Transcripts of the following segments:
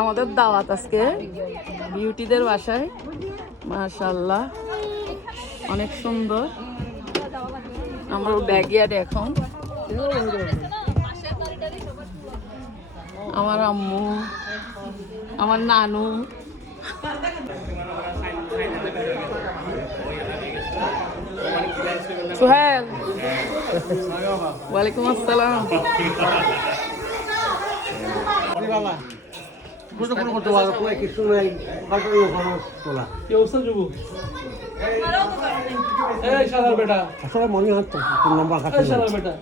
আমাদের দাওয়াত আজকে বিউটিদের বাসায়। মাশাআল্লাহ অনেক সুন্দর। আমরা ব্যাগিয়াড এখন। আমার আম্মু, আমার নানু, সোহেল, ওয়ালাইকুম আসসালাম। মনে হচ্ছে বেটা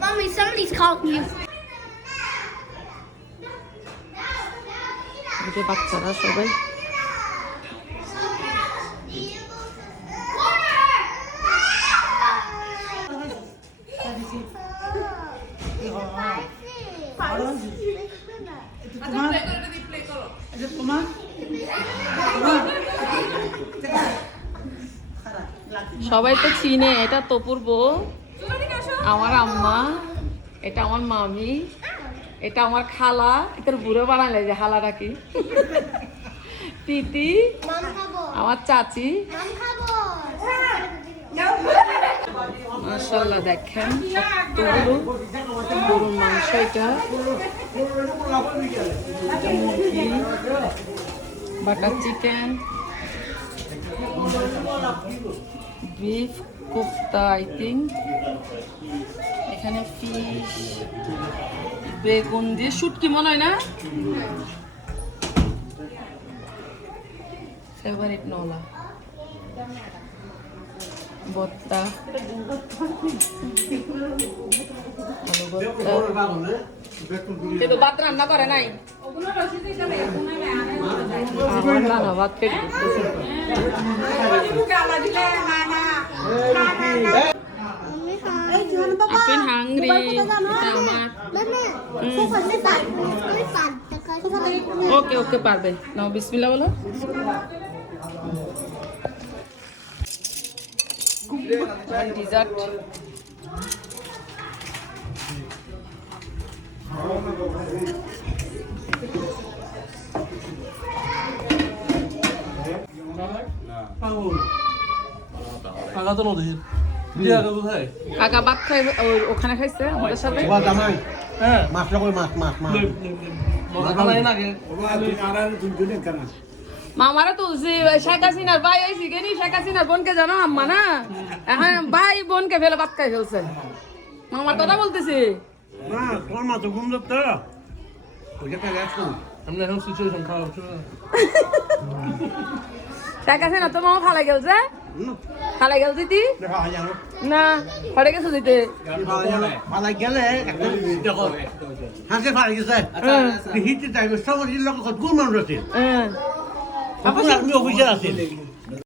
Mommy, somebody's calling you. বাচ্চারা সবাই সবাই তো চিনে। এটা তপুর বউ, আমার আম্মা, এটা আমার মামি, এটা আমার খালা। এটার বুড়ো বানালে যে খালাটা কি তিতি, আমার চাচি। মাশাআল্লাহ দেখেন কতগুলো গরুর মাংস। এটা মুরগি, butter chicken, beef kofta I think. এখানে ফিশ, বেগুন দিয়ে শুটকি মনে হয় না, ফেভারিট নলা, ভর্তা, কিন্তু ভাত রান্না করে নাই। আমার নানা ভাত খেতে আপনি হাংরি। ওকে ওকে পারবে নাও, বিসমিল্লাহ বলো। ডিজার্ট কাকা ভাত খাই ওখানে খাইছে আমাদের সাথে। মামারা তুলছি শেখ হাসিনার ভাই হয়েছি কেনি, শেখ হাসিনার বোনকে জানো আম্মা না, এখন ভাই বোনকে ফেলে ভাত খাই ফেলছে। মামার কথা বলতেছি। শেখ হাসিনা তো মামা ফালাই গেলছে, ফালাই গেল দিতি না, ফটে গেছো দিতে অফিসার আছিল